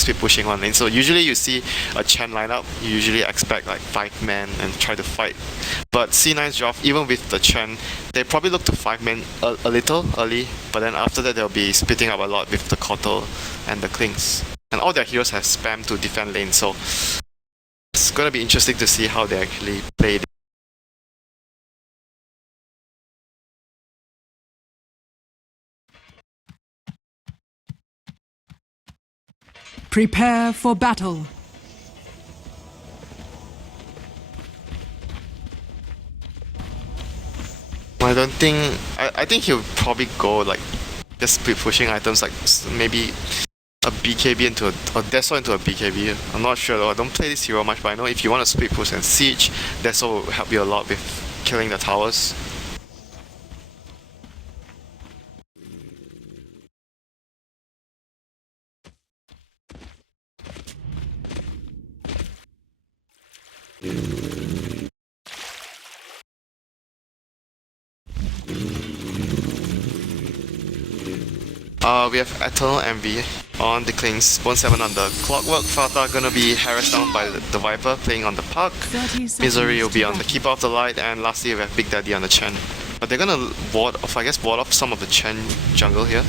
speed pushing one lane. So usually you see a Chen lineup, you usually expect like 5 men and try to fight. But C9's job, even with the Chen, they probably look to 5 men a little early, but then after that they'll be splitting up a lot with the Kotal and the Klings. And all their heroes have spam to defend lane, so it's gonna be interesting to see how they actually play it. Prepare for battle. I don't think... I think he'll probably go like just split pushing items like maybe a BKB into a... or Deso into a BKB. I'm not sure though, I don't play this hero much, but I know if you want to split push and siege, Deso will help you a lot with killing the towers. We have Eternal Envy on the Klings, Bone 7 on the Clockwork, Fata gonna be harassed down by the Viper playing on the Puck, Misery will be on the Keeper of the Light, and lastly we have Big Daddy on the Chen. But they're gonna ward off, I guess, ward off some of the Chen jungle here.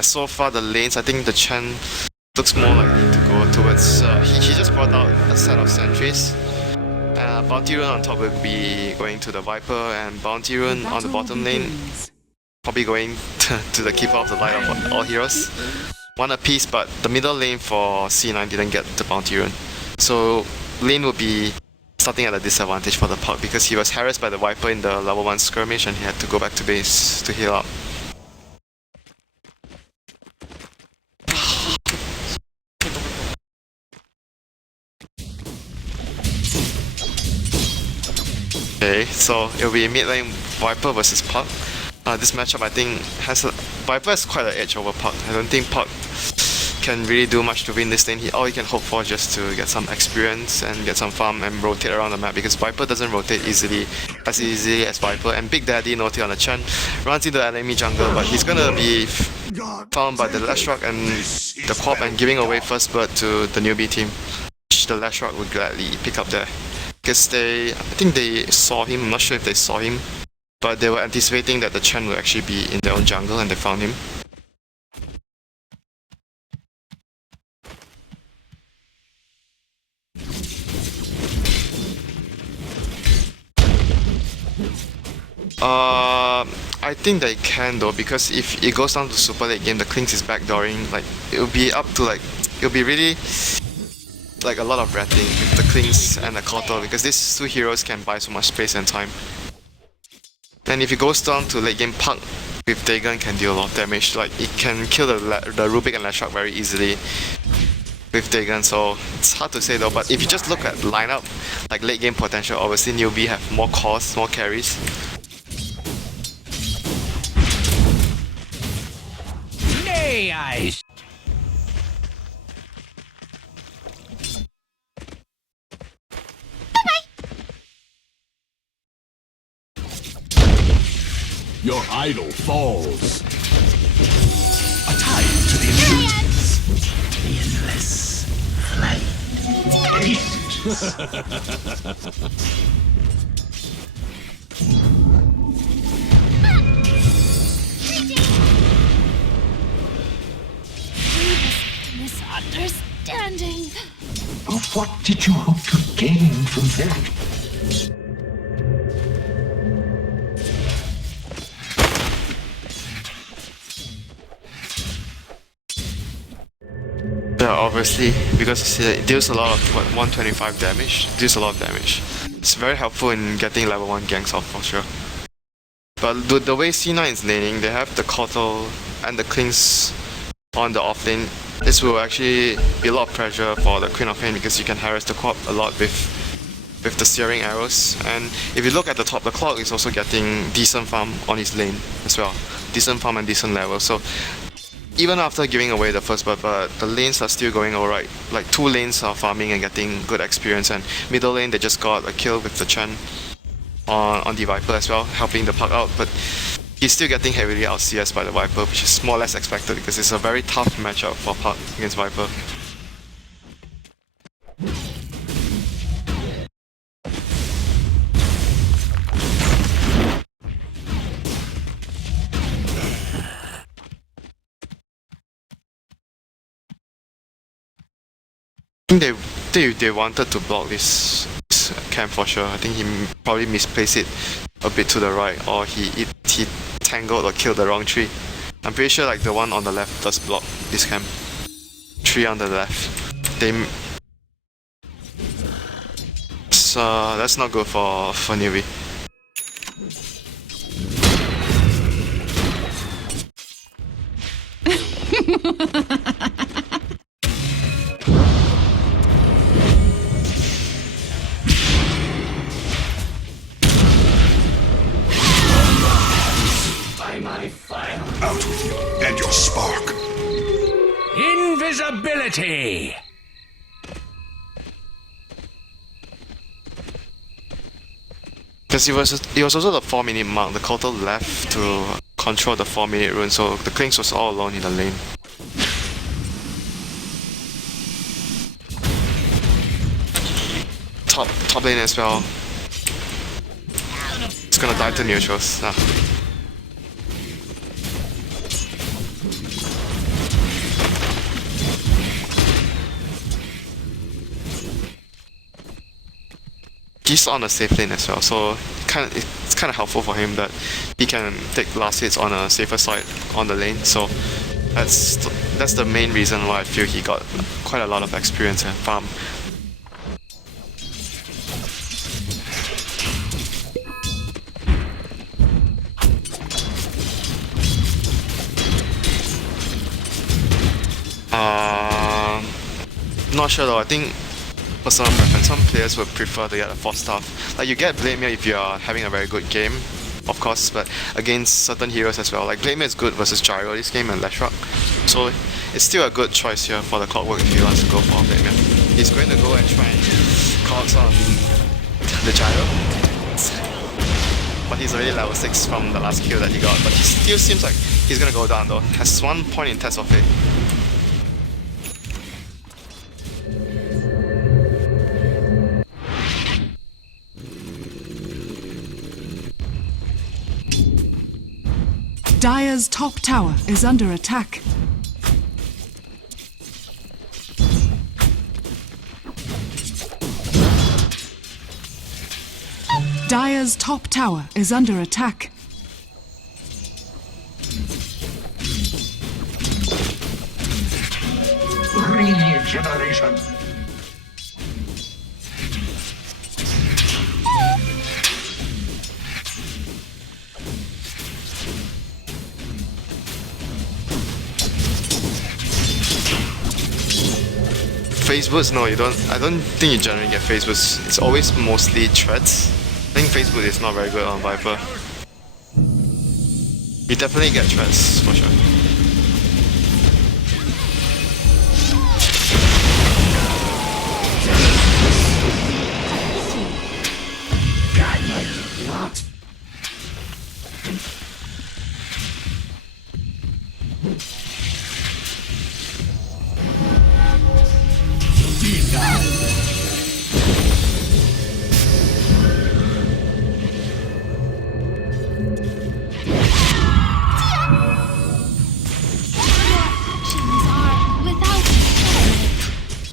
So far the lanes, I think the Chen looks more likely to go towards... he just brought out a set of sentries. Bounty Rune on top will be going to the Viper, and Bounty Rune on the bottom lane probably going to the Keeper of the Light of all heroes. One apiece, but the middle lane for C9 didn't get the Bounty Rune. So lane will be starting at a disadvantage for the Puck because he was harassed by the Viper in the level 1 skirmish and he had to go back to base to heal up. Okay, so it'll be mid lane Viper versus Puck. This matchup I think has Viper has quite an edge over Puck. I don't think Puck can really do much to win this lane. All he can hope for is just to get some experience and get some farm and rotate around the map because Viper doesn't rotate easily as Viper. And Big Daddy, noted on the Chen, runs into the enemy jungle, but he's gonna be found by the Lashrock and the Quap and giving away first bird to the Newbee team, which the Lashrock would gladly pick up there. Because I think they saw him, I'm not sure if they saw him, but they were anticipating that the Chen would actually be in their own jungle and they found him. I think they can though, because if it goes down to super late game, the Klings is backdooring, like, it'll be up to like, it'll be really like a lot of ratting with the Klings and the Kotal because these two heroes can buy so much space and time. And if it goes down to late game, Puck with Dagon can deal a lot of damage, like it can kill the Rubik and Lashrock very easily with Dagon, so it's hard to say though. But if you just look at lineup, like late game potential, obviously Newbee have more cores, more carries. Nay, I... Your idol falls. A tide to the endless flight. Misunderstanding. But what did you hope to gain from that? Yeah, obviously, because it deals a lot of, what, 125 damage? Deals a lot of damage. It's very helpful in getting level 1 ganks off for sure. But the way C9 is laning, they have the Kotal and the Klings on the off lane. This will actually be a lot of pressure for the Queen of Pain because you can harass the Quap a lot with the searing arrows. And if you look at the top, the Clock is also getting decent farm on his lane as well. Decent farm and decent level. So even after giving away the first bird, but the lanes are still going alright. Like 2 lanes are farming and getting good experience, and middle lane they just got a kill with the Chen. on the Viper as well, helping the puck out, but he's still getting heavily out CS by the Viper, which is more or less expected because it's a very tough matchup for puck against Viper. I think they wanted to block this camp for sure. I think he probably misplaced it a bit to the right, or he tangled or killed the wrong tree. I'm pretty sure like the one on the left does block this camp. Tree on the left. So that's not good for Newbee. Out with you and your spark. Invisibility. Because it was also the 4-minute mark. The Kotal left to control the 4-minute rune, so the Klings was all alone in the lane. Top lane as well. It's gonna die to neutrals. He's on a safe lane as well, so it's kind of helpful for him that he can take last hits on a safer side on the lane. So that's the main reason why I feel he got quite a lot of experience and farm. Not sure though. I think personal preference. Some players would prefer to get a 4-star. Like you get Blamir if you are having a very good game, of course, but against certain heroes as well. Like Blamir is good versus Gyro this game and Leshrac, so it's still a good choice here for the Clockwork if he wants to go for Blamir. He's going to go and try and cogs on the Gyro, but he's already level 6 from the last kill that he got. But he still seems like he's gonna go down though. Has 1 point in Test of Fate. Dire's top tower is under attack. Dire's top tower is under attack. Regeneration. Phase boost? No, you don't. I don't think you generally get phase boost. It's always mostly threats. I think phase boost is not very good on Viper. You definitely get threats for sure.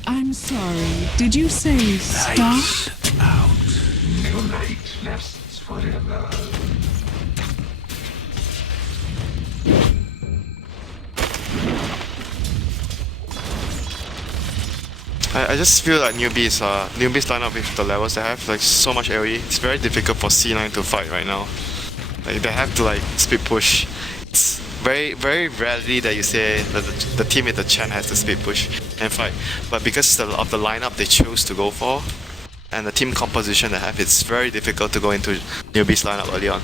I'm sorry, did you say stop? Out. Your light lasts forever. I just feel like newbies lineup with the levels they have, like so much AoE, it's very difficult for C9 to fight right now. Like they have to like speed push. It's very rarely that you say that the team with the Chen has to speed push and fight. But because of the lineup they choose to go for and the team composition they have, it's very difficult to go into newbies lineup early on.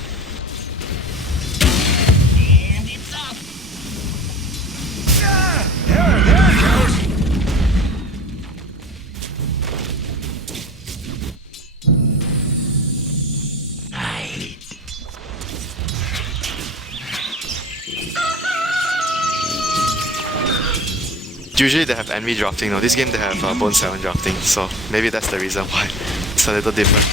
usually they have enemy drafting. Now this game they have Bone 7 drafting, so maybe that's the reason why it's a little different.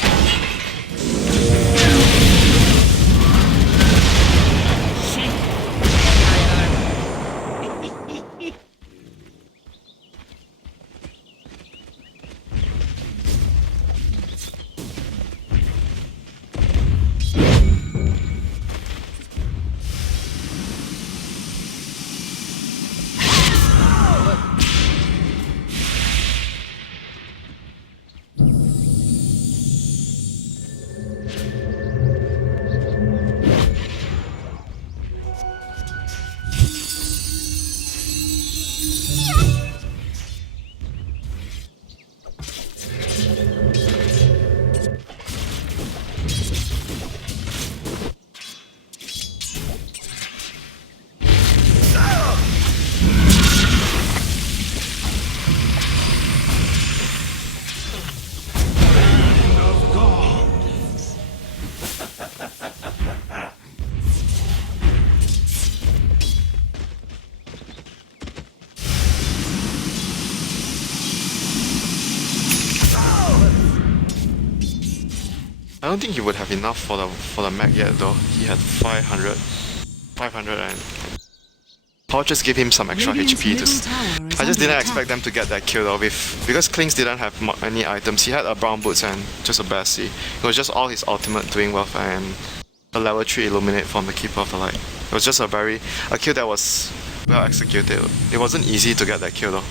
I don't think he would have enough for the mech yet though. He had 500 and I'll just give him some extra HP to I just didn't expect them to get that kill though because Klings didn't have any items. He had a brown boots and just a Bessie. It was just all his ultimate doing worth and a level 3 illuminate from the Keeper of the Light. It was just a kill that was well executed. It wasn't easy to get that kill though.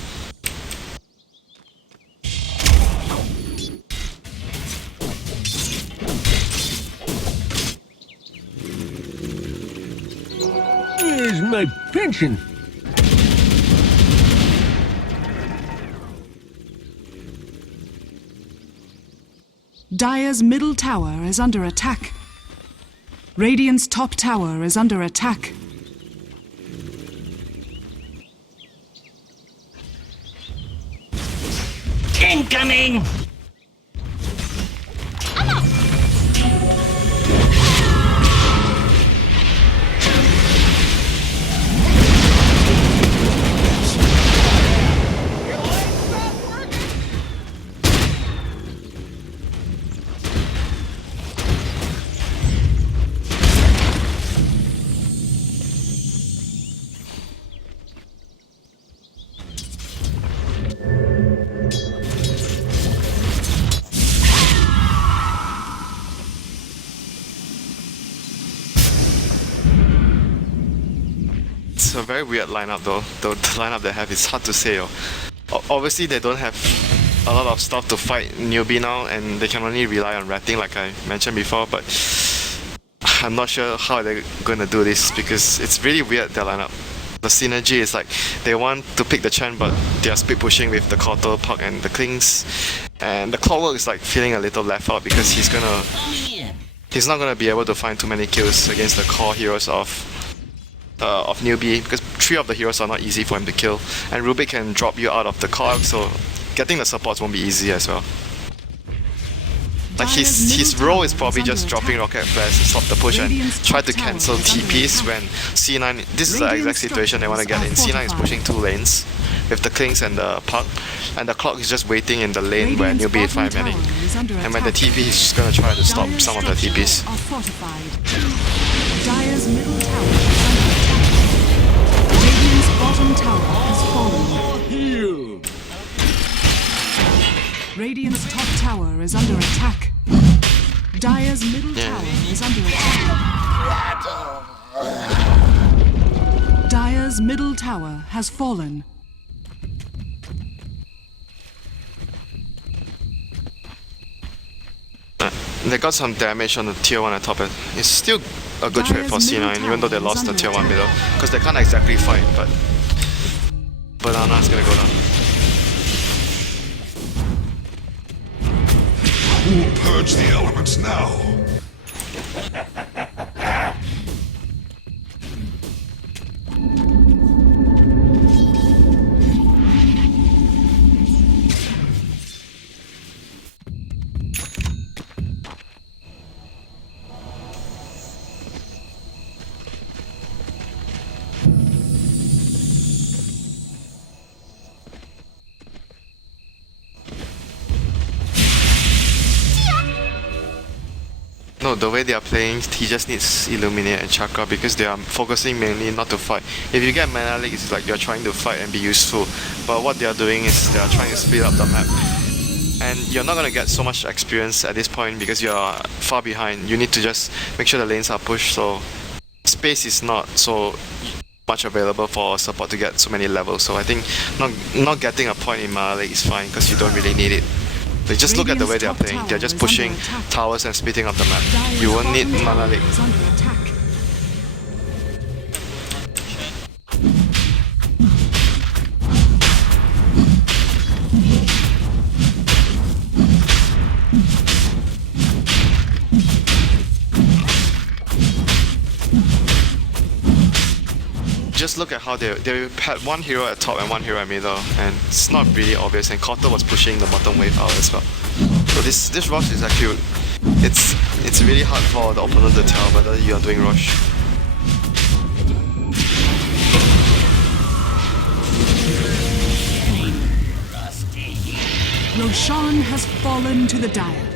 Where's my pension? Dire's middle tower is under attack. Radiant's top tower is under attack. Incoming! It's a very weird lineup though. The lineup they have is hard to say. Obviously they don't have a lot of stuff to fight Newbee now and they can only rely on ratting like I mentioned before, but I'm not sure how they're gonna do this because it's really weird, their lineup. The synergy is like they want to pick the Chen but they are speed pushing with the Kotal, Puck and the Klings, and the Clockwork is like feeling a little left out because he's not gonna be able to find too many kills against the core heroes of Newbee because 3 of the heroes are not easy for him to kill, and Rubik can drop you out of the core, so getting the supports won't be easy as well. Like his role is probably just dropping rocket flares to stop the push and try to cancel TPs when C9. This is the exact situation they want to get in. C9 is pushing 2 lanes with the Klings and the Puck, and the Clock is just waiting in the lane where Newbee is 5 manning. And when the TP, he's just gonna try to stop some of the TPs. Dire's middle tower is under attack. Radiant's bottom tower has fallen. Radiant's top tower is under attack. Dire's middle tower is under attack. Dire's middle tower has fallen. They got some damage on the tier 1 at top. It's still a good trade for C9 even though they lost the tier 1 middle because they can't exactly fight, but Banana's gonna go down. Who will purge the elements now? No, the way they are playing, he just needs Illuminate and Chakra because they are focusing mainly not to fight. If you get Mana Leak, it's like you're trying to fight and be useful. But what they are doing is they are trying to speed up the map. And you're not going to get so much experience at this point because you're far behind. You need to just make sure the lanes are pushed, so space is not so much available for support to get so many levels. So I think not getting a point in Mana Leak is fine because you don't really need it. But just look at the way they are playing. They're just pushing towers and splitting up the map. You won't need Mana Leak. Just look at how they had one hero at top and one hero at middle, and it's not really obvious. And Kotter was pushing the bottom wave out as well. So this rush is actually it's really hard for the opponent to tell whether you are doing rush. Roshan has fallen to the Dire.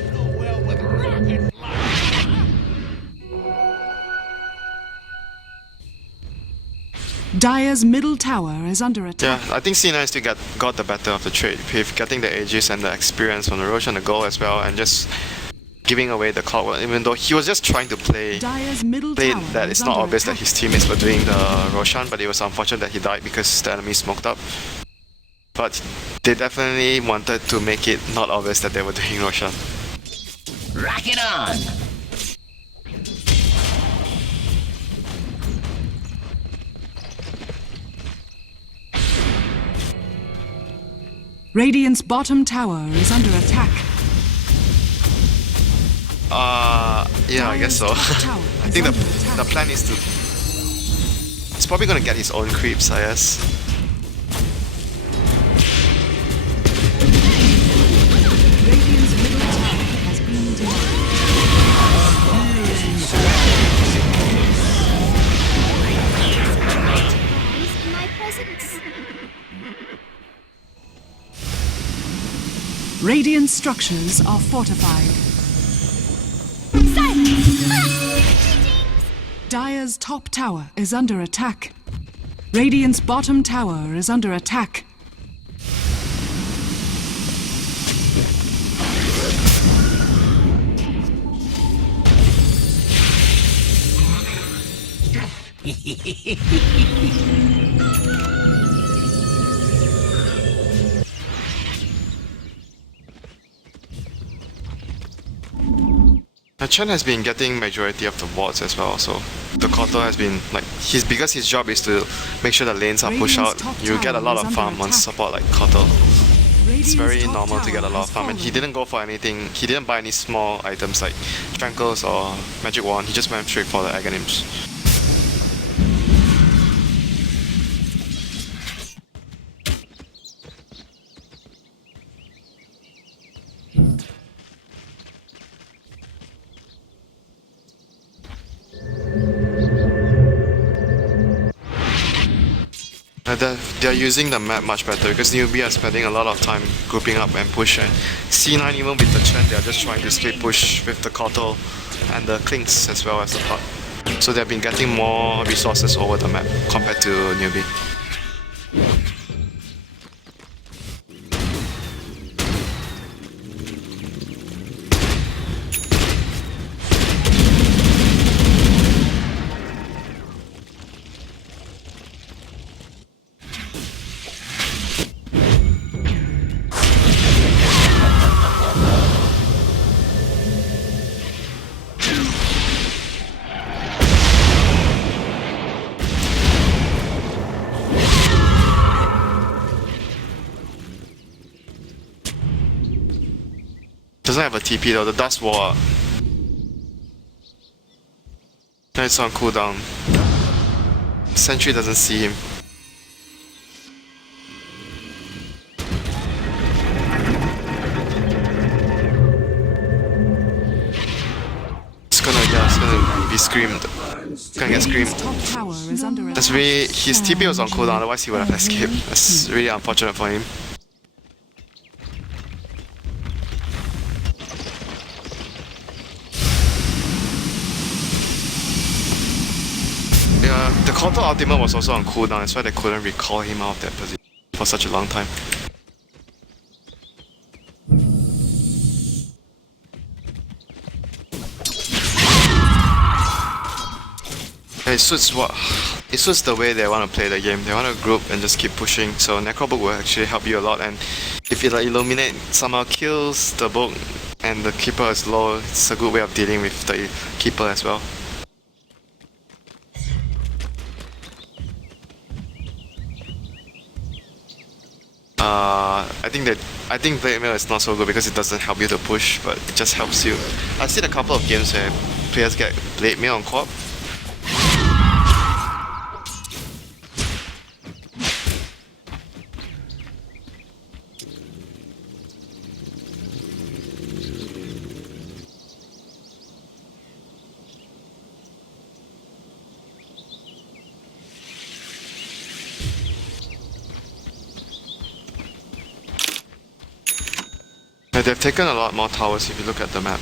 Dire's middle tower is under attack. Yeah, I think C9 still got the better of the trade with getting the ages and the experience from the Roshan, the goal as well, and just giving away the clock. Even though he was just trying to play that it's not obvious that his teammates were doing the Roshan, but it was unfortunate that he died because the enemy smoked up. But they definitely wanted to make it not obvious that they were doing Roshan. Rock it on! Radiant's bottom tower is under attack. Yeah, I guess so. I think the plan is to... He's probably gonna get his own creeps, I guess. Radiant's middle tower has been denied. My presence. Radiant structures are fortified. Dire's top tower is under attack. Radiant's bottom tower is under attack. Chen has been getting majority of the wards as well, so the Kotter has been like because his job is to make sure the lanes are pushed out. You get a lot of farm on support like Kotter. It's very normal to get a lot of farm, and he didn't go for anything. He didn't buy any small items like Trankles or Magic Wand. He just went straight for the Aghanims. They're using the map much better because Newbee are spending a lot of time grouping up and push, and C9 even with the Chen, they're just trying to split push with the Kotter and the Clinks as well as the pot. So they've been getting more resources over the map compared to Newbee. Doesn't have a TP though, the Dust Wall. No, it's on cooldown. Sentry doesn't see him. It's gonna be screamed. Gonna get screamed. That's really, his TP was on cooldown, otherwise he would have escaped. That's really unfortunate for him. The Kotal ultimate was also on cooldown, that's why they couldn't recall him out of that position for such a long time. It suits the way they want to play the game. They want to group and just keep pushing. So Necrobook will actually help you a lot. And if it like Illuminate somehow kills the book and the keeper is low, it's a good way of dealing with the keeper as well. I think Blade Mail is not so good because it doesn't help you to push, but it just helps you. I've seen a couple of games where players get Blade Mail on co-op. They've taken a lot more towers if you look at the map.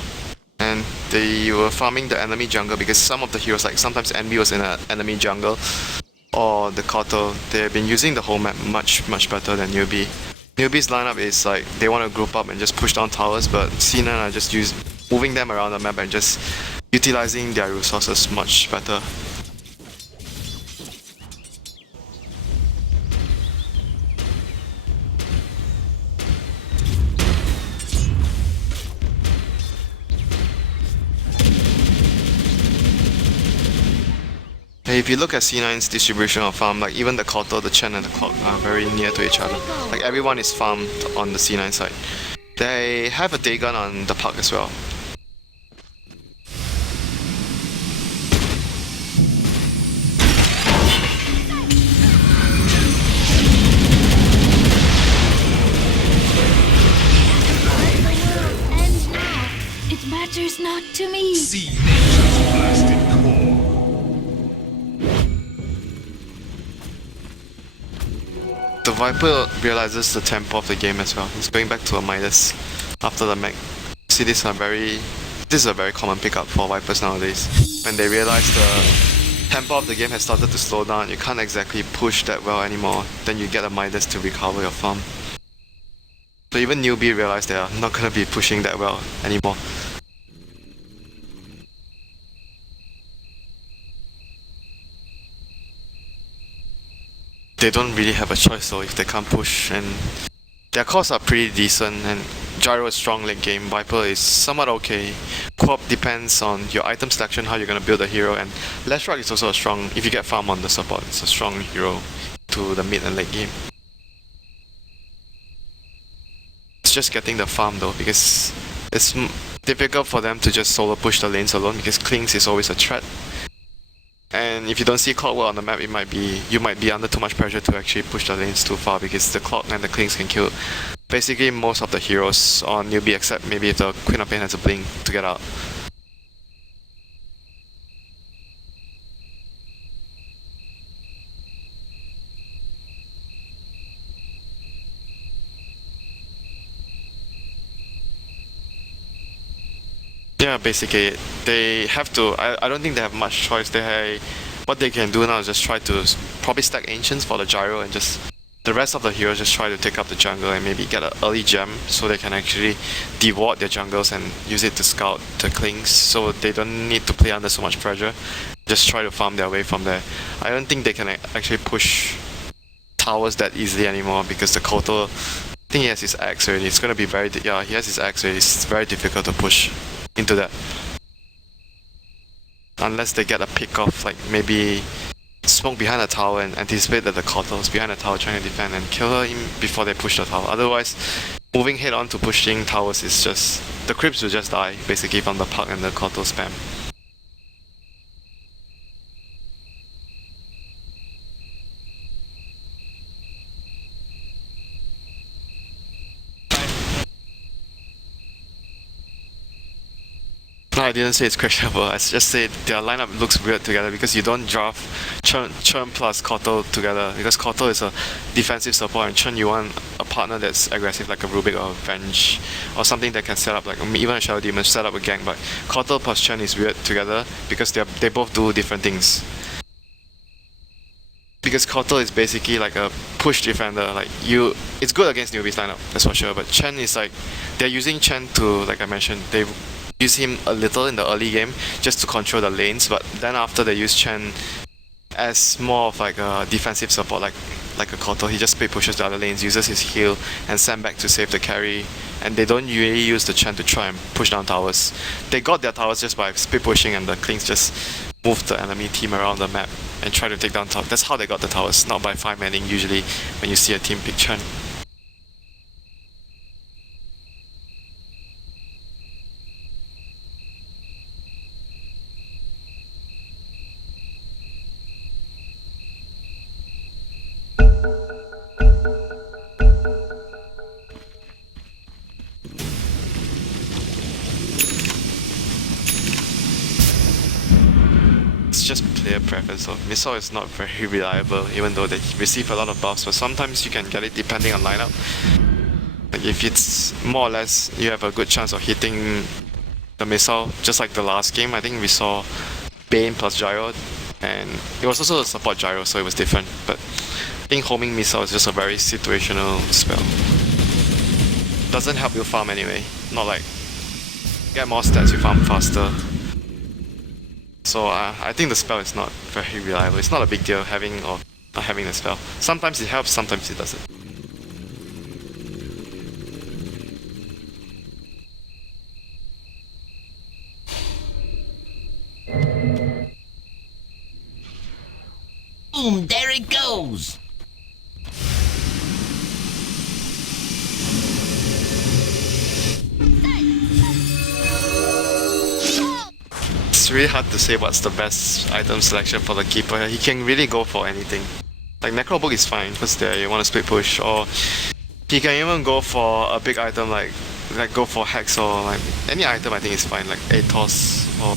And they were farming the enemy jungle because some of the heroes, like sometimes Newbee was in an enemy jungle, or the Kotal, they've been using the whole map much better than Newbee. Newbee's lineup is like, they want to group up and just push down towers, but C9 are just moving them around the map and just utilizing their resources much better. If you look at C9's distribution of farm, like even the Kotal, the Chen and the Clock are very near to each other. Like everyone is farmed on the C9 side. They have a Dagon on the park as well. And now, it matters not to me. See nature's blasted core. The Viper realizes the tempo of the game as well. He's going back to a Midas after the mech. See, this is a very common pickup for Vipers nowadays. When they realize the tempo of the game has started to slow down, you can't exactly push that well anymore, then you get a Midas to recover your farm. So even Newbee realized they are not gonna be pushing that well anymore. They don't really have a choice though if they can't push, and their cores are pretty decent, and Gyro is strong late game, Viper is somewhat okay. Co-op depends on your item selection, how you're gonna build a hero, and Leshrac is also a strong, if you get farm on the support, it's a strong hero to the mid and late game. It's just getting the farm though, because it's difficult for them to just solo push the lanes alone, because Klings is always a threat. And if you don't see Clockwork on the map, you might be under too much pressure to actually push the lanes too far, because the Clock and the Klings can kill basically most of the heroes on Newbee, except maybe if the Queen of Pain has a blink to get out. Yeah, basically, they have to. I don't think they have much choice. What they can do now is just try to probably stack Ancients for the Gyro, and just the rest of the heroes just try to take up the jungle and maybe get an early gem so they can actually deward their jungles and use it to scout the Klings, so they don't need to play under so much pressure. Just try to farm their way from there. I don't think they can actually push towers that easily anymore, because the Kotal, I think he has his axe already. It's gonna be he has his axe already. It's very difficult to push into that. Unless they get a pick off, like maybe smoke behind the tower and anticipate that the Kotal is behind the tower trying to defend and kill him before they push the tower. Otherwise, moving head on to pushing towers is just... the creeps will just die, basically, from the Puck and the Kotal spam. No, I didn't say it's questionable. I just said their lineup looks weird together because you don't draft Churn plus Kotal together, because Kotal is a defensive support and Churn you want a partner that's aggressive like a Rubik or a Venge or something that can set up, like even a Shadow Demon, set up a gang, but Kotal plus Churn is weird together because they both do different things. because Kotal is basically like a push defender. Like it's good against Newbee's lineup, that's for sure. But Chen is like, they're using Chen to, like I mentioned, they use him a little in the early game just to control the lanes. But then after they use Chen as more of like a defensive support, like a Kotal, he just split pushes the other lanes, uses his heal, and send back to save the carry. And they don't really use the Chen to try and push down towers. They got their towers just by split pushing, and the Klings just moved the enemy team around the map and try to take down towers. That's how they got the towers, not by 5-manning usually when you see a team pick Chen. It's just player preference. So Missile is not very reliable, even though they receive a lot of buffs, but sometimes you can get it depending on lineup. Like if it's more or less, you have a good chance of hitting the Missile, just like the last game. I think we saw Bane plus Gyro, and it was also a support Gyro, so it was different. But I think homing Missile is just a very situational spell. Doesn't help you farm anyway, not like get more stats, you farm faster. So I think the spell is not very reliable. It's not a big deal having or not having the spell. Sometimes it helps, sometimes it doesn't. Boom, there it goes. It's really hard to say what's the best item selection for the keeper. He can really go for anything. Like Necro Book is fine because there you want to split push, or he can even go for a big item like go for Hex, or like any item I think is fine, like Atos or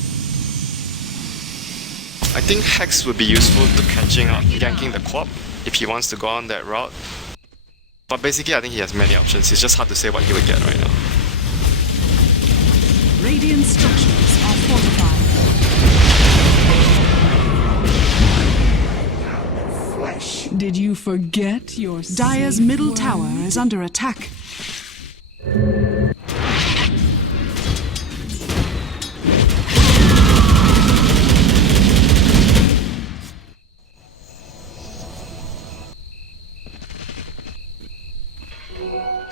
I think Hex would be useful to catching out, ganking the Quap if he wants to go on that route. But basically I think he has many options. It's just hard to say what he would get right now. Radiant structures are fortified. Did you forget your Dire's middle tower is under attack.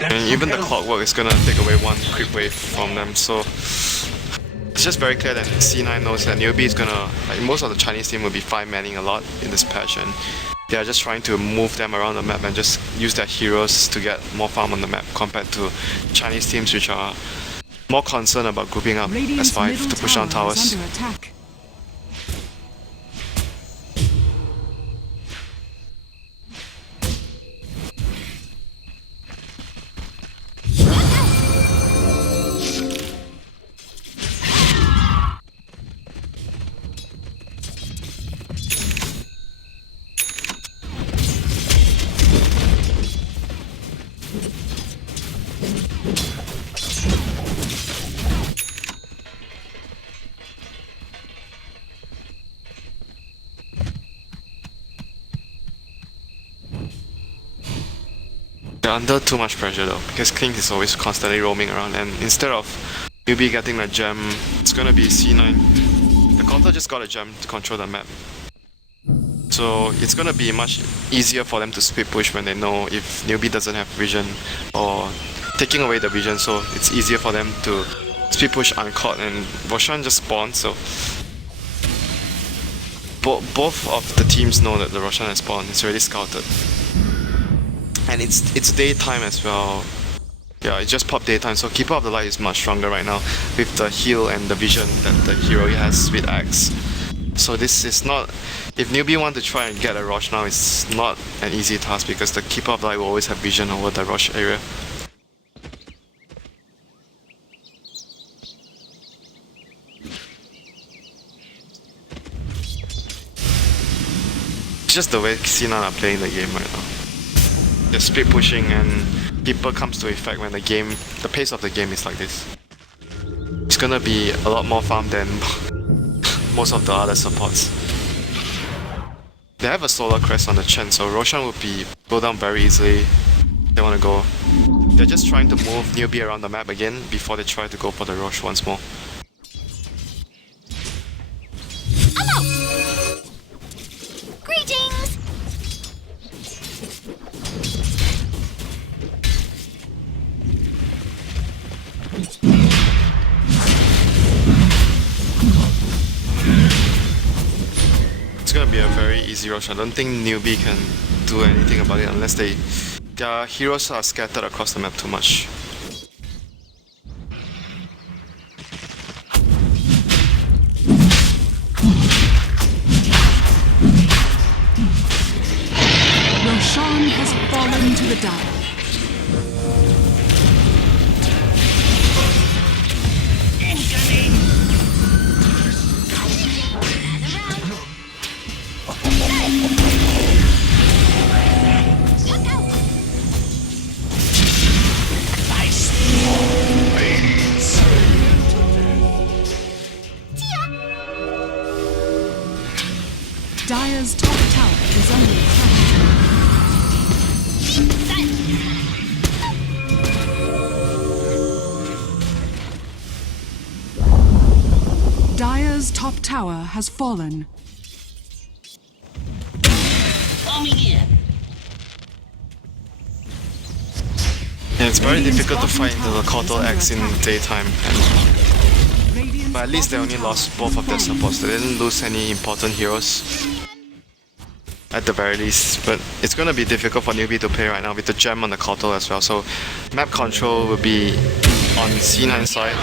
And even the clockwork is gonna take away one quick wave from them, so it's just very clear that C9 knows that Newbee is gonna, like most of the Chinese team will be 5-manning a lot in this patch, and they are just trying to move them around the map and just use their heroes to get more farm on the map compared to Chinese teams which are more concerned about grouping up Radiant's S5 middle to push down tower is towers. under attack. They're under too much pressure though, because Klings is always constantly roaming around, and instead of Newbee getting a gem, it's gonna be C9. The counter just got a gem to control the map. So it's gonna be much easier for them to split push when they know if Newbee doesn't have vision or taking away the vision, so it's easier for them to split push uncaught, and Roshan just spawned, so both of the teams know that the Roshan has spawned. It's already scouted. And it's daytime as well. Yeah, it just popped daytime, so Keeper of the Light is much stronger right now with the heal and the vision that the hero has with Axe. So this is not... If Newbee want to try and get a Rosh now, it's not an easy task because the Keeper of the Light will always have vision over the Rosh area. It's just the way C9 are playing the game right now. The split pushing and Keeper comes to effect when the pace of the game is like this. It's gonna be a lot more farm than most of the other supports. They have a solar crest on the Chen, so Roshan would be go down very easily. They want to go. They're just trying to move Newbee around the map again before they try to go for the Rosh once more. Greetings! It's gonna be a very easy rush. I don't think Newbee can do anything about it unless their heroes are scattered across the map too much. Roshan has fallen to the dire. Dire's top tower is under attack. Dire's top tower has fallen. Coming in. Yeah, it's very difficult to fight into the Cortal X in daytime, but at least they only lost both of their supports. They didn't lose any important heroes, at the very least. But it's gonna be difficult for Newbee to play right now with the gem on the Cortal as well. So map control will be on C9 side,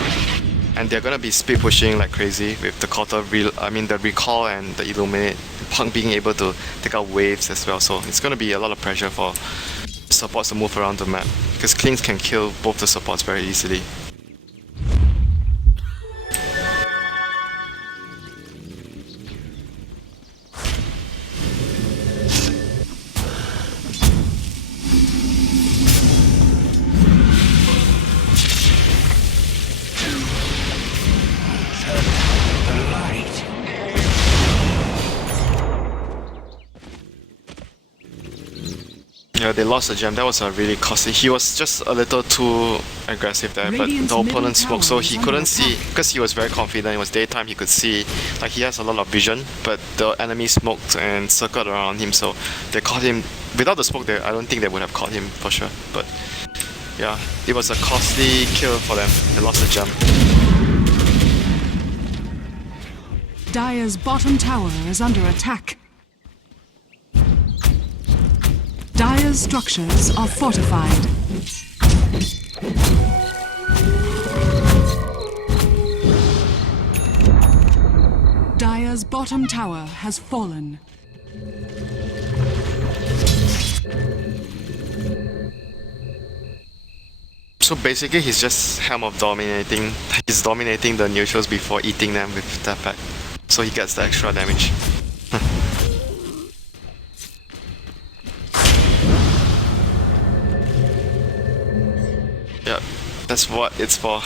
and they're gonna be speed pushing like crazy with the Cortal, the recall and the illuminate. Punk being able to take out waves as well. So it's gonna be a lot of pressure for supports to move around the map, because Klings can kill both the supports very easily. Yeah, they lost the gem. That was a really costly. He was just a little too aggressive there, but the opponent smoked, so he couldn't see, because he was very confident. It was daytime, he could see, like he has a lot of vision, but the enemy smoked and circled around him, so they caught him. Without the smoke there, I don't think they would have caught him for sure. But yeah, it was a costly kill for them. They lost the gem. Dire's bottom tower is under attack. Dire's structures are fortified. Dire's bottom tower has fallen. So basically he's just Helm of dominating. He's dominating the neutrals before eating them with that fact. So he gets the extra damage. Yep, that's what it's for.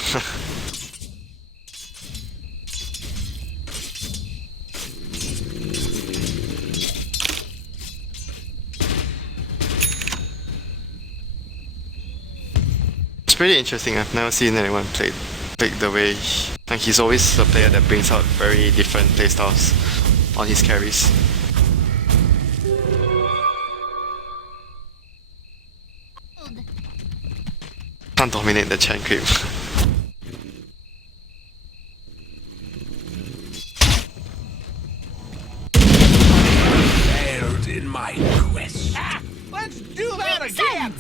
It's pretty interesting. I've never seen anyone play the way like he's always a player that brings out very different playstyles on his carries. Can't dominate the Chen creep. Failed in my quest. Let's do that again!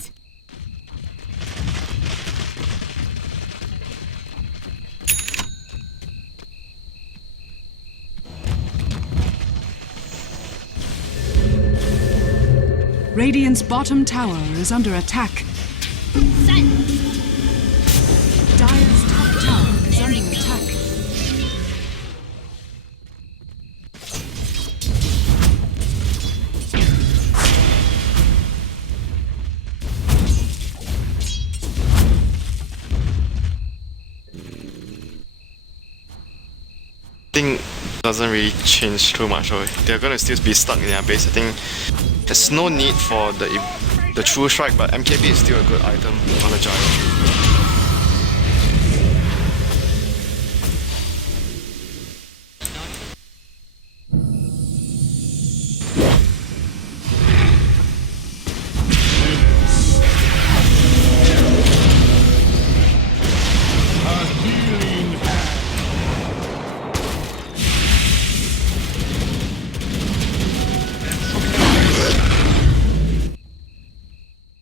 Radiant's bottom tower is under attack. Dire's top tower is under attack. I think doesn't really change too much. Though. They're gonna still be stuck in their base. I think there's no need for the true strike, but MKB is still a good item on the Gyro.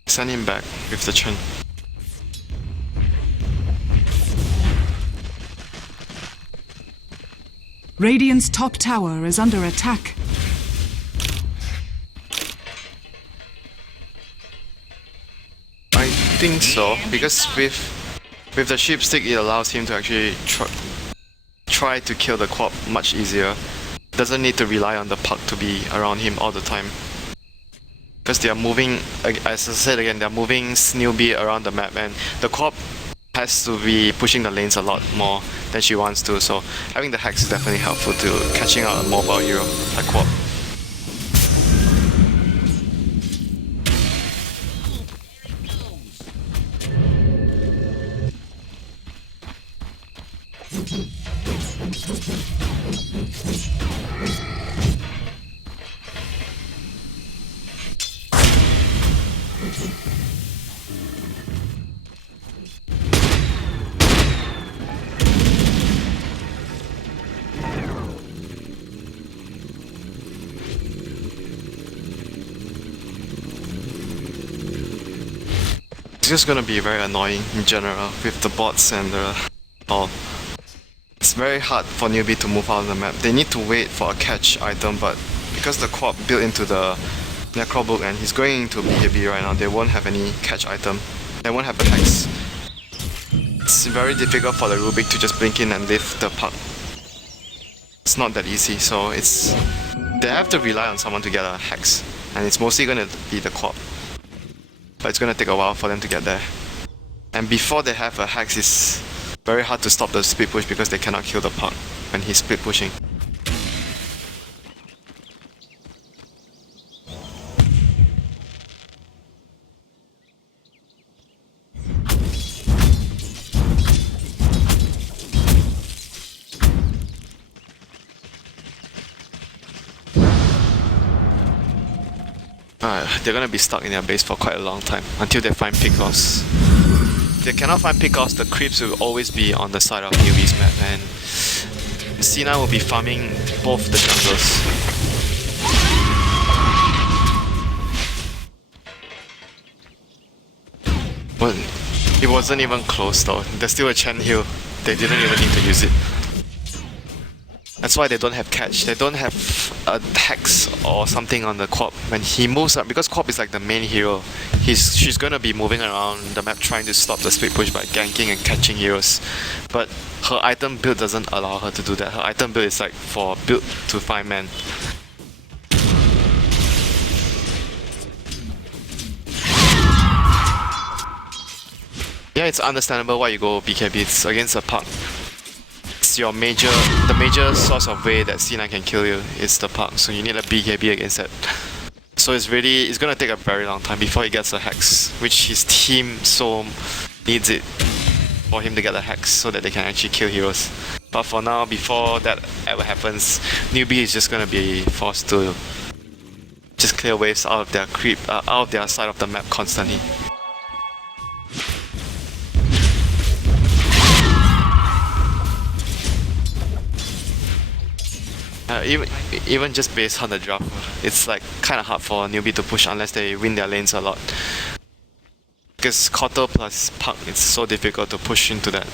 Send him back with the Chen. Radiant's top tower is under attack. I think so, because with the sheep stick it allows him to actually try to kill the Quap much easier. Doesn't need to rely on the puck to be around him all the time. Because they are moving, as I said again, they are moving Newbee around the map, and the Quap has to be pushing the lanes a lot more than she wants to, so having the Hex is definitely helpful to catching out a mobile hero like Quap. It's just gonna be very annoying in general with the bots and the all. It's very hard for Newbee to move out of the map. They need to wait for a catch item, but because the Quap built into the Necro book and he's going into BKB right now, they won't have any catch item. They won't have a Hex. It's very difficult for the Rubik to just blink in and lift the puck. It's not that easy, so they have to rely on someone to get a Hex, and it's mostly gonna be the Quap. But it's gonna take a while for them to get there. And before they have a Hex, it's very hard to stop the split push because they cannot kill the puck when he's split pushing. They're gonna be stuck in their base for quite a long time until they find pickoffs. If they cannot find pickoffs, the creeps will always be on the side of Newbee's map, and C9 will be farming both the jungles. Well, it wasn't even close though. There's still a Chen heal. They didn't even need to use it. That's why they don't have catch. They don't have a Hex or something on the Quap. When he moves up, because Quap is like the main hero, she's gonna be moving around the map trying to stop the split push by ganking and catching heroes. But her item build doesn't allow her to do that. Her item build is like for build to 5 man. Yeah, it's understandable why you go BKB. It's against a puck. It's the major source of way that C9 can kill you is the puck, so you need a BKB against it. So it's gonna take a very long time before he gets a Hex, which his team so needs it for him to get a Hex so that they can actually kill heroes. But for now, before that ever happens, Newbee is just gonna be forced to just clear waves out of their out of their side of the map constantly. Even just based on the draft, it's like kind of hard for Newbee to push unless they win their lanes a lot. Because Koto plus Puck, it's so difficult to push into that.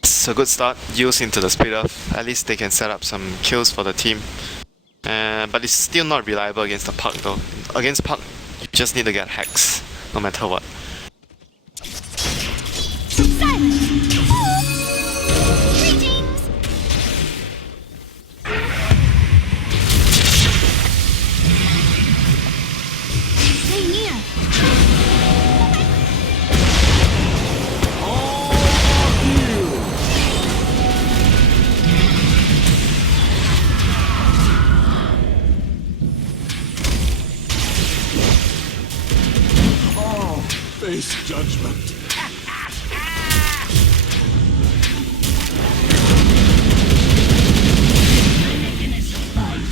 It's a good start, use into the split off. At least they can set up some kills for the team. But it's still not reliable against the Puck though. Against Puck, you just need to get Hex, no matter what. misjudgment.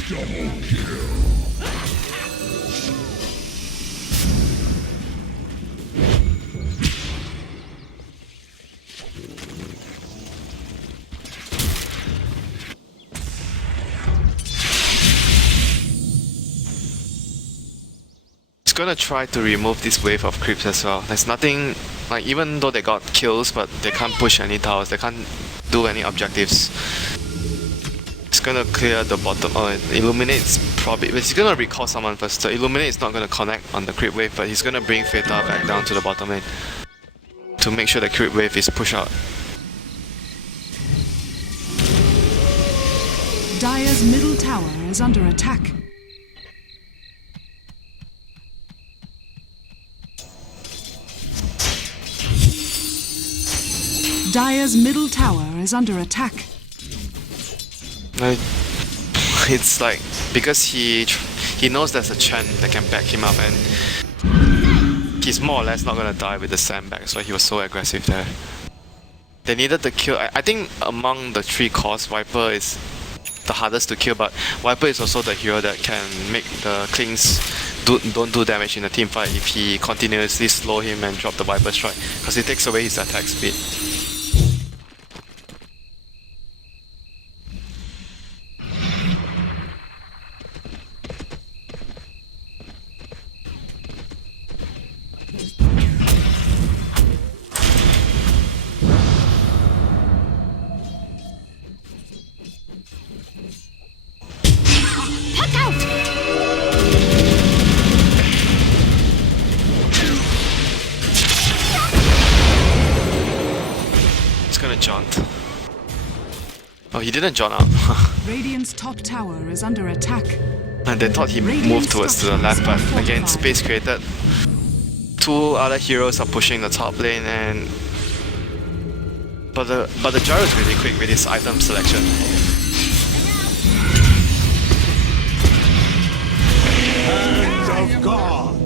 Double kill. He's gonna try to remove this wave of creeps as well. There's nothing, like, even though they got kills, but they can't push any towers, they can't do any objectives. It's gonna clear the bottom. Illuminate's probably, but he's gonna recall someone first. The Illuminate is not gonna connect on the creep wave, but he's gonna bring Feta back down to the bottom lane to make sure the creep wave is pushed out. Dire's middle tower is under attack. Dire's middle tower is under attack. It's like, because he knows there's a Chen that can back him up, and he's more or less not gonna die with the sandbag, so he was so aggressive there. They needed to kill. I think among the three cores, Viper is the hardest to kill, but Viper is also the hero that can make the Klings don't do damage in a team fight if he continuously slow him and drop the Viper strike, because it takes away his attack speed. Jaunt. Oh, he didn't jaunt out. Radiant's top tower is under attack. And they thought he moved towards to the left, but again, space created. Two other heroes are pushing the top lane, and but the gyro is really quick with his item selection. Hand of God.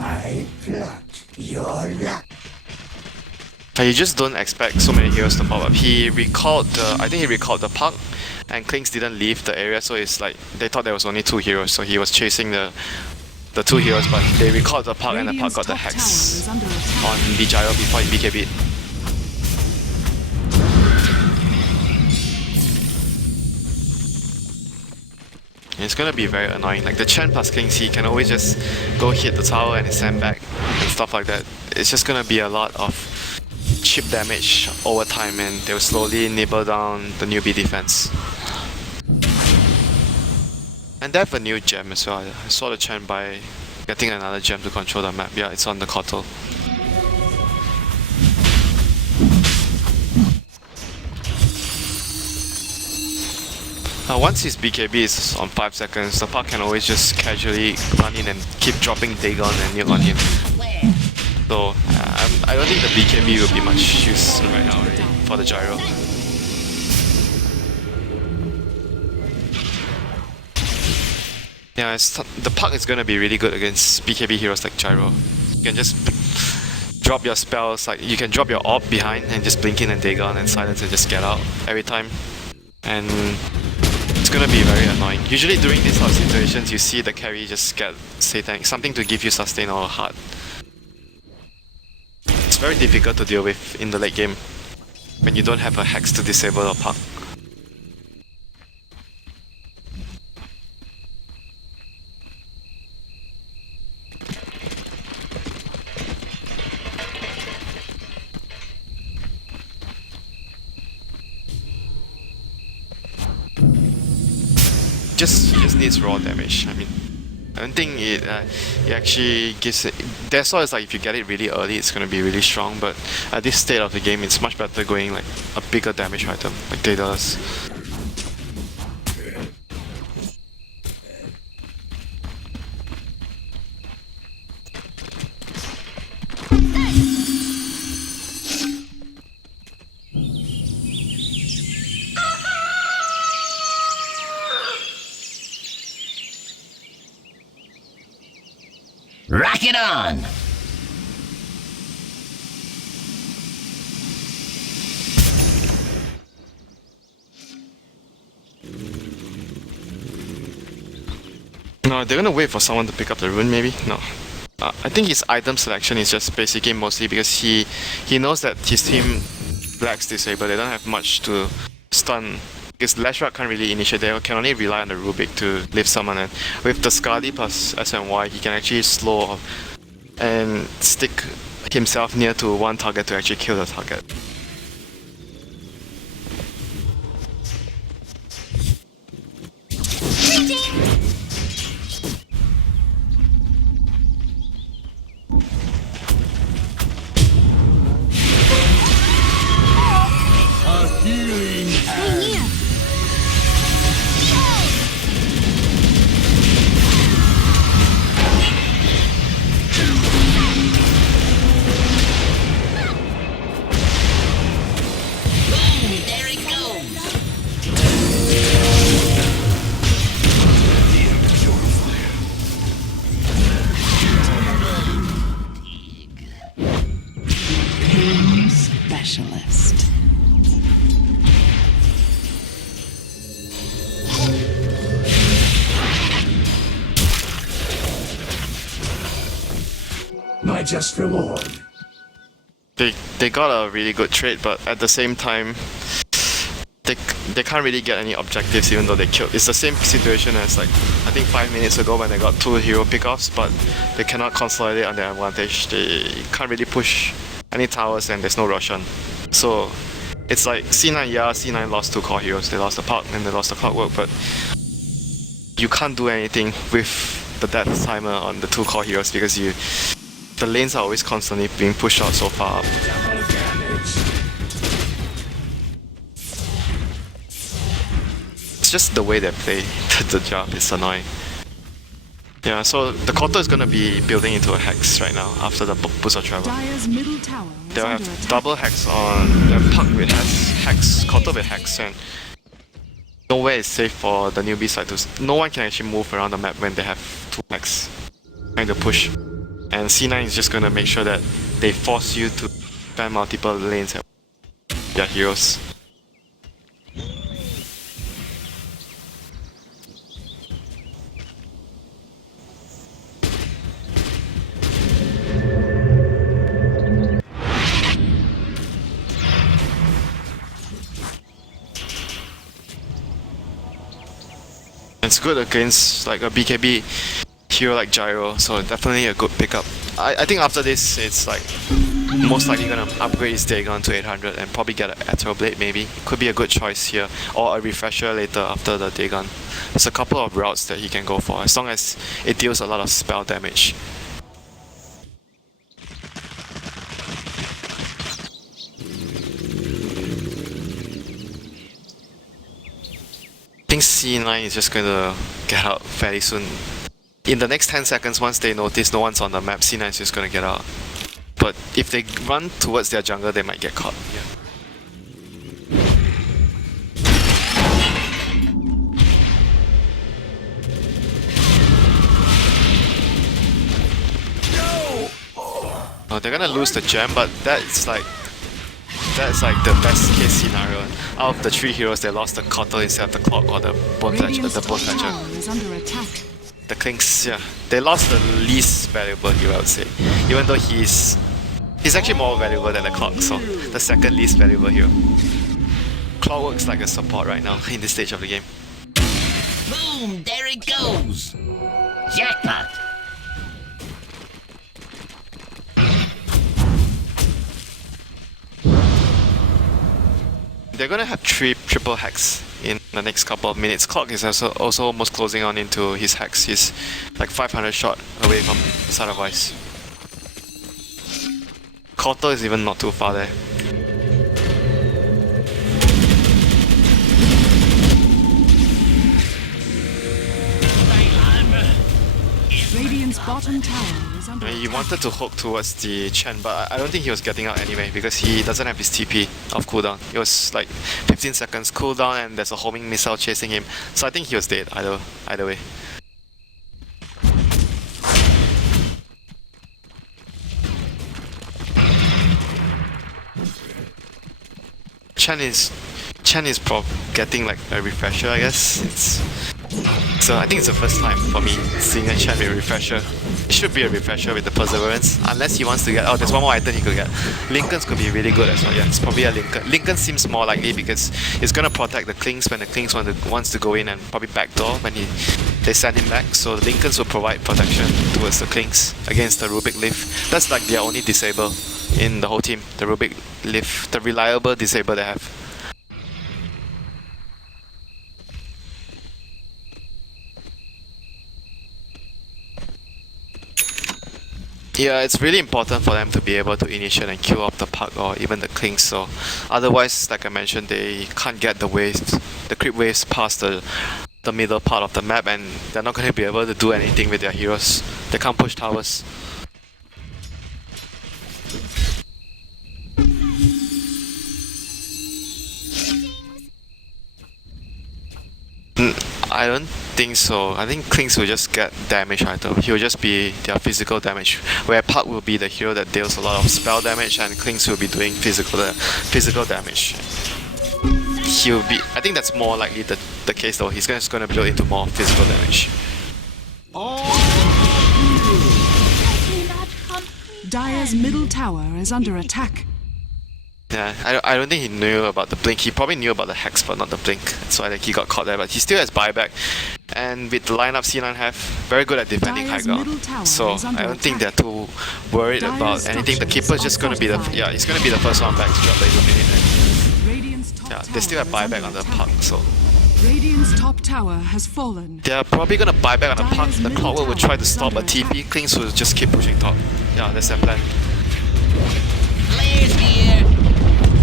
I pluck your luck. You just don't expect so many heroes to pop up. He recalled I think he recalled the puck, and Klings didn't leave the area, so it's like they thought there was only two heroes, so he was chasing the two heroes, but they recalled the puck, and the puck got the hex on the gyro before he BKB'd. It's gonna be very annoying. Like the Chen plus Klings, he can always just go hit the tower and his sandbag and stuff like that. It's just gonna be a lot of chip damage over time, and they'll slowly nibble down the Newbee defense. And they have a new gem as well. I saw the Chen by getting another gem to control the map. Yeah, it's on the Kotal. Once his BKB is on 5 seconds, the puck can always just casually run in and keep dropping Dagon and nuke on him. So I don't think the BKB will be much use right now already for the gyro. Yeah, the puck is gonna be really good against BKB heroes like gyro. You can just drop your spells, like you can drop your orb behind and just blink in and Dagon and silence and just get out every time. And it's gonna be very annoying. Usually during these sort of situations, you see the carry just get Satan, something to give you sustain or heart. It's very difficult to deal with in the late game when you don't have a hex to disable the puck. Just needs raw damage. I mean, I don't think it actually gives it. That's why it's like if you get it really early, it's gonna be really strong. But at this state of the game, it's much better going like a bigger damage item, like they does. Rock it on! No, they're gonna wait for someone to pick up the rune, maybe? No. I think his item selection is just basic game mostly because he knows that his team lacks disable. They don't have much to stun. Because Lashrock can't really initiate, they can only rely on the Rubik to lift someone, and with the Skadi plus SNY, he can actually slow and stick himself near to one target to actually kill the target. Specialist. My just reward. They got a really good trade, but at the same time, they can't really get any objectives even though they killed. It's the same situation as like I think 5 minutes ago when they got 2 hero pickoffs, but they cannot consolidate on their advantage. They can't really push any towers and there's no Roshan. So it's like C9, yeah, C9 lost 2 core heroes. They lost the Puck and they lost the Clockwork, but you can't do anything with the death timer on the 2 core heroes because the lanes are always constantly being pushed out so far up. It's just the way they play the job is annoying. Yeah, so the Koto is gonna be building into a Hex right now after the boost of travel. Dire's middle tower is They'll under have attack. double Hex on their Puck with Hex, Koto with Hex, and nowhere is safe for the newbie side to. No one can actually move around the map when they have 2 Hex trying to push. And C9 is just gonna make sure that they force you to spam multiple lanes at their heroes. It's good against like a BKB hero like Gyro, so definitely a good pickup. I think after this, it's like most likely gonna upgrade his Dagon to 800 and probably get an Ethereal Blade maybe. Could be a good choice here, or a Refresher later after the Dagon. There's a couple of routes that he can go for, as long as it deals a lot of spell damage. I think C9 is just gonna get out fairly soon. In the next 10 seconds, once they notice no one's on the map, C9 is just gonna get out. But if they run towards their jungle, they might get caught. Yeah. Oh, they're gonna lose the gem, but that's like the best case scenario. Out of the 3 heroes, they lost the Kotal instead of the Clock or the Bone Radiant's Fletcher. top tower is under attack. The Clinks, yeah. They lost the least valuable hero, I would say. Even though he's actually more valuable than the Clock, so the second least valuable hero. Clock works like a support right now in this stage of the game. Boom! There it goes! Jackpot! They're gonna have 3 triple hacks in the next couple of minutes. Clock is also almost closing on into his hacks. He's like 500 shot away from the side of ice. Kotal is even not too far there. Radiant's bottom tower is under He attack. wanted to hook towards the Chen, but I don't think he was getting out anyway because he doesn't have his TP of cooldown. It was like 15 seconds cooldown and there's a homing missile chasing him. So I think he was dead either way. Chen is getting like a refresher, I guess. So I think it's the first time for me seeing a champ with a refresher. It should be a refresher with the perseverance, unless he wants to get. Oh, there's one more item he could get. Lincoln's could be really good as well. Yeah, it's probably a Lincoln. Lincoln seems more likely because it's gonna protect the Klings when the Klings wants to go in and probably backdoor when they send him back. So the Lincolns will provide protection towards the Klings against the Rubik Leaf. That's like their only disable in the whole team. The Rubik Leaf, the reliable disable they have. Yeah, it's really important for them to be able to initiate and kill off the Puck or even the Klings. So otherwise, like I mentioned, they can't get the waves, the creep waves past the middle part of the map, and they're not going to be able to do anything with their heroes. They can't push towers. I don't think so. I think Klings will just get damage item. He will just be their physical damage, where Puck will be the hero that deals a lot of spell damage, and Klings will be doing physical damage. He'll be. I think that's more likely the case though. He's just going to build into more physical damage. Dire's middle tower is under attack. Yeah, I don't think he knew about the blink. He probably knew about the hex, but not the blink. That's why I think he got caught there. But he still has buyback, and with the lineup C9 have, very good at defending high ground. So I don't think they're too worried about anything. The keeper's just gonna be he's gonna be the first one back to drop the illuminate. Yeah, they still have buyback on the Puck, so Radiant's top tower has fallen. they're probably gonna buy back on the Puck. The Clockwork will try to stop a TP. Klings will just keep pushing top. Yeah, that's their plan. Players here.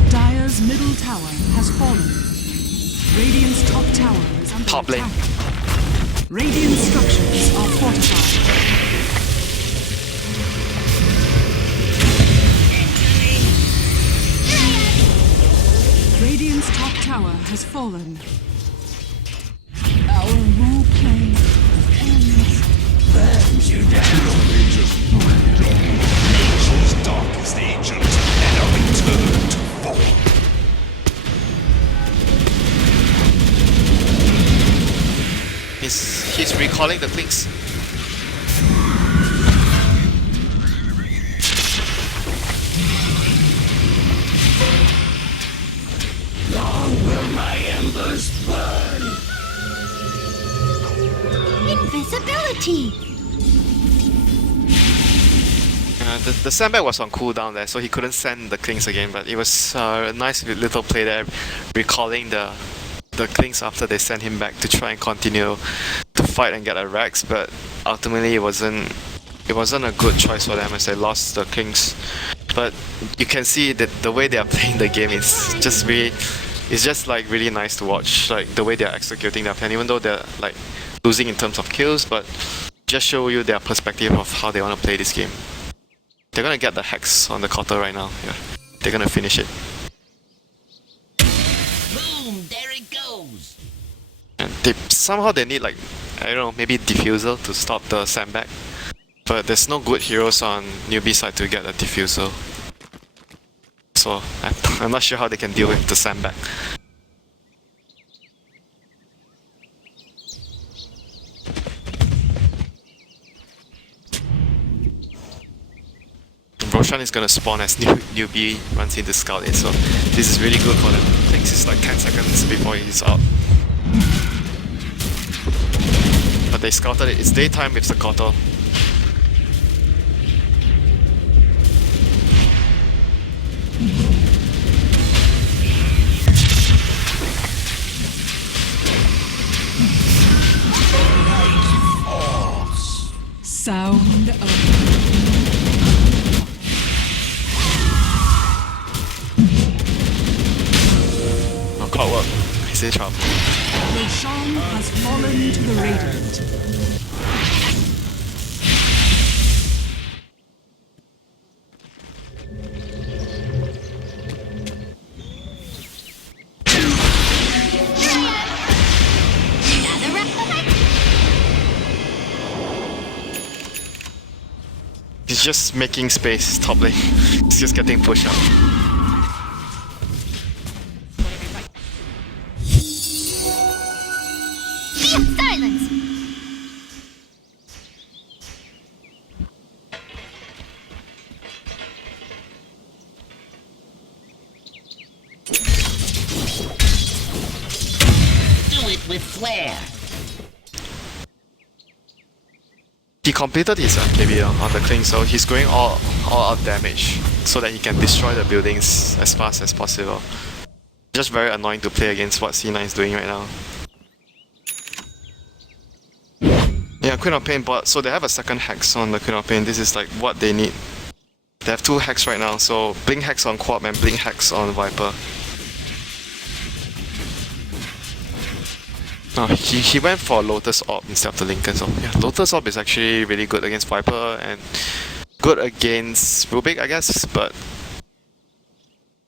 Dire's middle tower has fallen. Radiant's top tower is under Top lane. attack. Radiant structures are fortified. Radiant's top tower has fallen. Our role play ends. Nature's darkest agent and a return to form. He's recalling the Klings. Invisibility! The sandbag was on cooldown there, so he couldn't send the Klings again, but it was a nice little play there, recalling the Klings after they sent him back to try and continue to fight and get a Rex, but ultimately it wasn't a good choice for them as they lost the Klings. But you can see that the way they are playing the game is just like really nice to watch, like the way they are executing their plan, even though they're like losing in terms of kills, but just show you their perspective of how they want to play this game. They're gonna get the Hex on the counter right now. Yeah, they're gonna finish it. Boom, there it goes. And somehow they need like, I don't know, maybe Diffusal to stop the sandbag. But there's no good heroes on Newbee side to get a Diffusal. So I'm not sure how they can deal with the sandbag. Roshan is gonna spawn as Newbee runs into Scout in, so this is really good for them. I think it's like 10 seconds before he's out. But they scouted it. It's daytime with the Kotal. Sound of Oh, Clockwork. He's in trouble. Roshan has fallen to the Radiant. He's just making space top lane. He's just getting pushed out. Be silent! flare. He completed his MKB on the Kling, so he's going all out damage so that he can destroy the buildings as fast as possible. Just very annoying to play against what C9 is doing right now. Yeah, Queen of Pain bot, so they have a second Hex on the Queen of Pain. This is like what they need. They have 2 Hex right now, so Blink Hex on Quab and Blink Hex on Viper. Oh, he went for Lotus Orb instead of the Lincoln, so yeah, Lotus Orb is actually really good against Viper and good against Rubik, I guess, but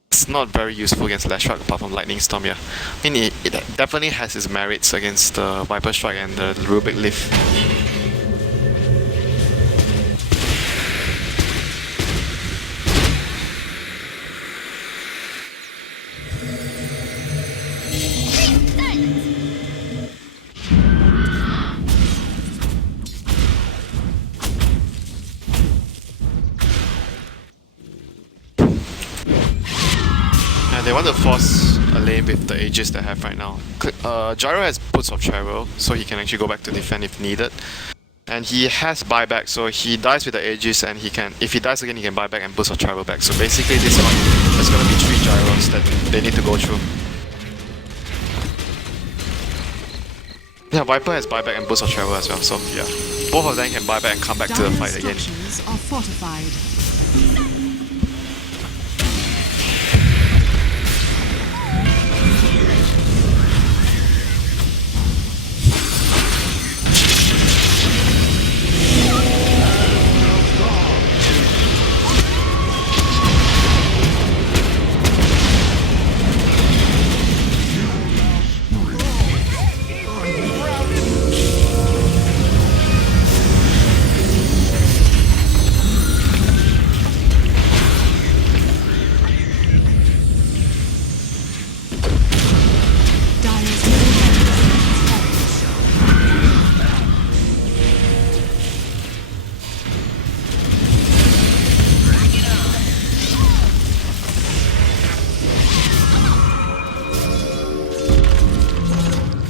it's not very useful against Lash Strike apart from Lightning Storm, yeah. I mean, it definitely has its merits against the Viper Strike and the Rubik Lift. They want to force a lane with the Aegis they have right now. Gyro has Boots of Travel, so he can actually go back to defend if needed. And he has buyback, so he dies with the Aegis and he can, if he dies again, he can buy back and Boots of Travel back. So basically this one, there's gonna be 3 Gyros that they need to go through. Yeah, Viper has buyback and Boost of Travel as well, so yeah. Both of them can buy back and come back to the fight again. Structures are fortified.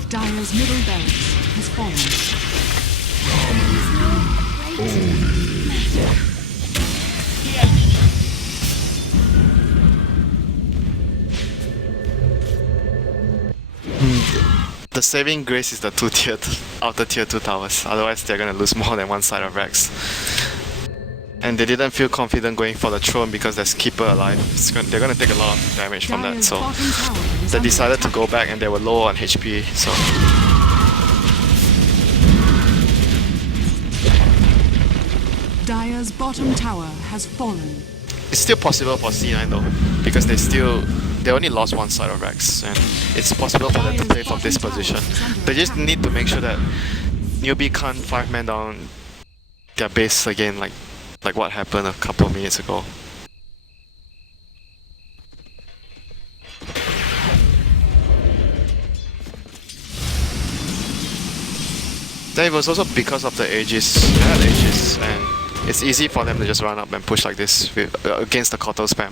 Dire's middle barracks has fallen. The saving grace is the 2 outer tier 2 towers, otherwise they're gonna lose more than one side of Rex. And they didn't feel confident going for the throne because there's Keeper alive. They're gonna take a lot of damage from that, so they decided to go back and they were low on HP, so... Dire's bottom tower has fallen. It's still possible for C9 though, because they only lost one side of Rex, and it's possible for them to play from this position. They just need to make sure that Newbee can't 5-man down their base again, like what happened a couple of minutes ago. Then it was also because of the Aegis. They had Aegis, and it's easy for them to just run up and push like this with, against the Kotal spam.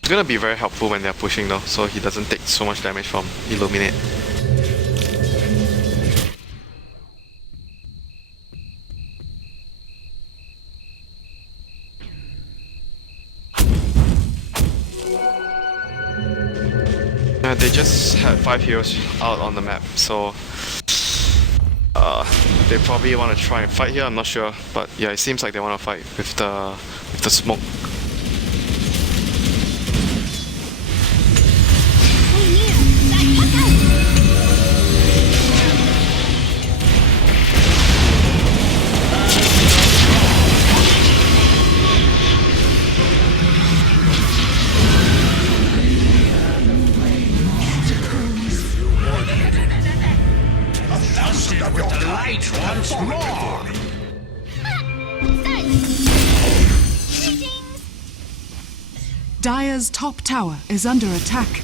It's gonna be very helpful when they're pushing though, so he doesn't take so much damage from Illuminate. They just had 5 heroes out on the map, so they probably want to try and fight here, I'm not sure, but yeah, it seems like they want to fight with the smoke. Dire's top tower is under attack.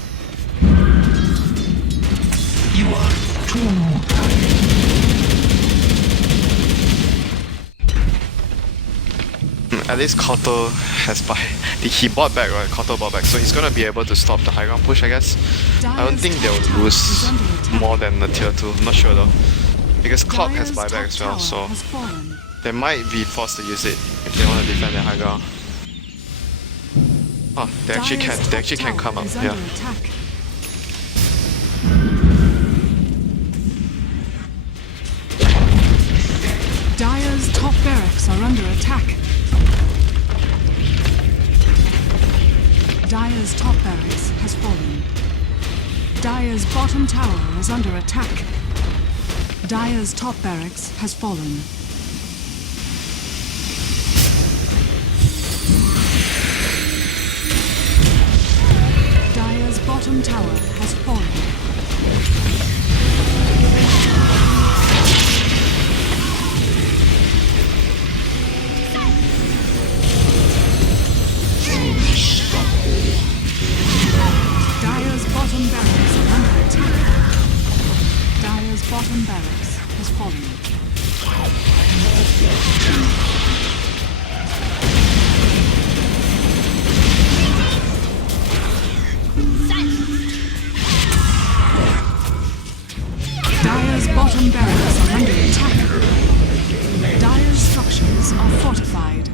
You are too kind. At least Koto has he bought back, right? Koto bought back, so he's gonna be able to stop the high ground push, I guess. I don't think they'll lose more than the tier 2, I'm not sure though. Because Clock has Dire's buyback as top well, so tower has fallen. they might be forced to use it if they want to defend their high ground. Oh, they actually can come up, yeah. Attack. Dire's top barracks are under attack. Dire's top barracks has fallen. Dire's bottom tower is under attack. Dire's top barracks has fallen. Dire's bottom tower has fallen. Dire's bottom barracks are under attack. Dire's bottom barracks has fallen. Dire's bottom barracks are under attack. Dire's structures are fortified.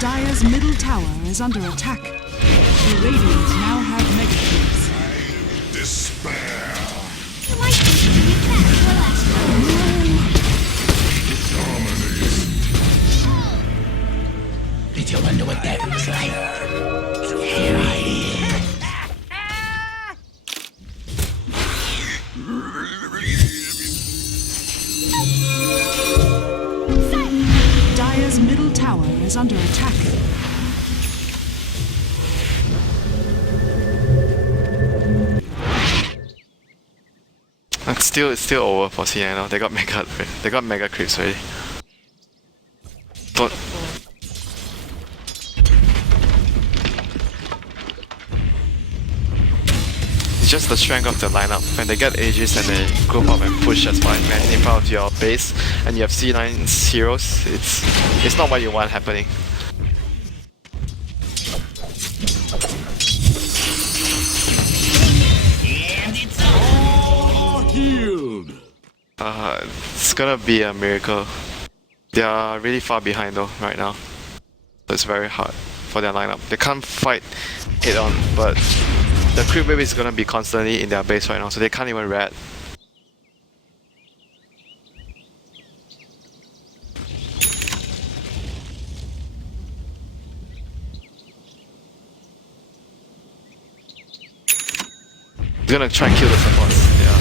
Dire's middle tower is under attack. The Radiant now have mega creeps. Despair. You like this to be fast, Did you wonder what that looks like? Here I Dire's middle tower is under attack. It's still over for C9 now. They got mega creeps already. Don't. It's just the strength of the lineup. When they get Aegis and they group up and push as 5 men in front of your base, and you have C9's heroes, it's not what you want happening. And it's all Healed. It's gonna be a miracle. They are really far behind though right now. So it's very hard for their lineup. They can't fight head on, but the creep wave is gonna be constantly in their base right now, so they can't even rat. He's gonna try and kill the supports, yeah.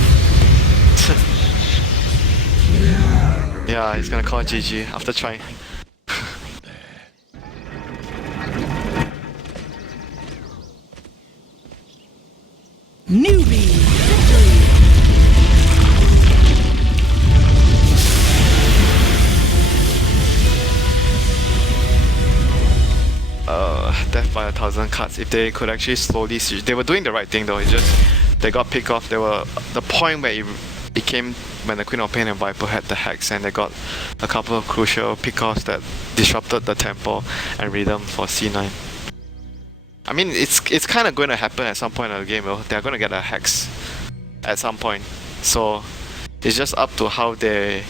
Yeah, he's gonna call GG after trying. Newbee Death by 1,000 cards. If they could actually slowly siege, they were doing the right thing though. It's just they got picked off. They were the point where it came when the Queen of Pain and Viper had the hacks, and they got a couple of crucial pickoffs that disrupted the tempo and rhythm for C9. I mean, it's kind of going to happen at some point in the game though. They're going to get a hex at some point, so it's just up to how they